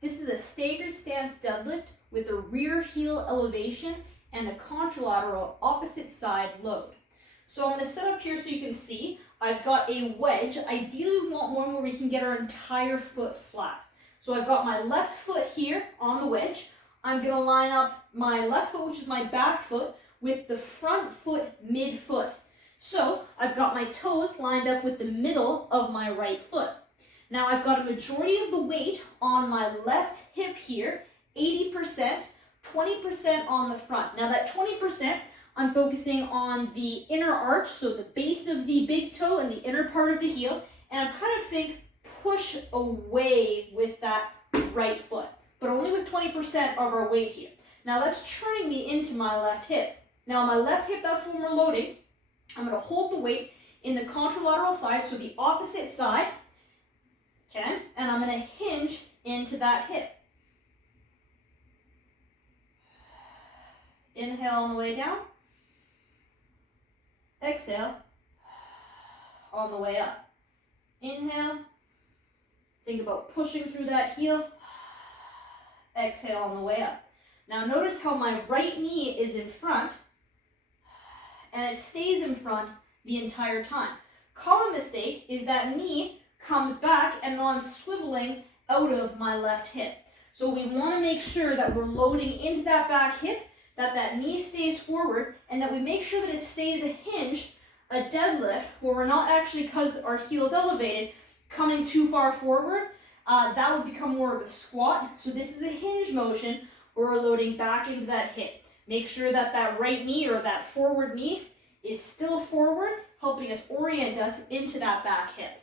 This is a staggered stance deadlift with a rear heel elevation and a contralateral opposite side load. So I'm going to set up here so you can see. I've got a wedge. Ideally, we want one where we can get our entire foot flat. So I've got my left foot here on the wedge. I'm going to line up my left foot, which is my back foot, with the front foot mid-foot. So I've got my toes lined up with the middle of my right foot. Now I've got a majority of the weight on my left hip here, 80%, 20% on the front. Now that 20%, I'm focusing on the inner arch, so the base of the big toe and the inner part of the heel, and I'm kind of push away with that right foot, but only with 20% of our weight here. Now that's turning me into my left hip. Now my left hip, that's when we're loading. I'm going to hold the weight in the contralateral side, so the opposite side, okay, and I'm going to hinge into that hip. Inhale on the way down. Exhale on the way up. Inhale. Think about pushing through that heel. Exhale on the way up. Now notice how my right knee is in front and it stays in front the entire time. Common mistake is that knee comes back and now I'm swiveling out of my left hip. So we want to make sure that we're loading into that back hip, that that knee stays forward, and that we make sure that it stays a hinge, a deadlift, where we're not actually, because our heel is elevated, coming too far forward. That would become more of a squat. So this is a hinge motion where we're loading back into that hip. Make sure that that right knee or that forward knee is still forward, helping us orient us into that back hip.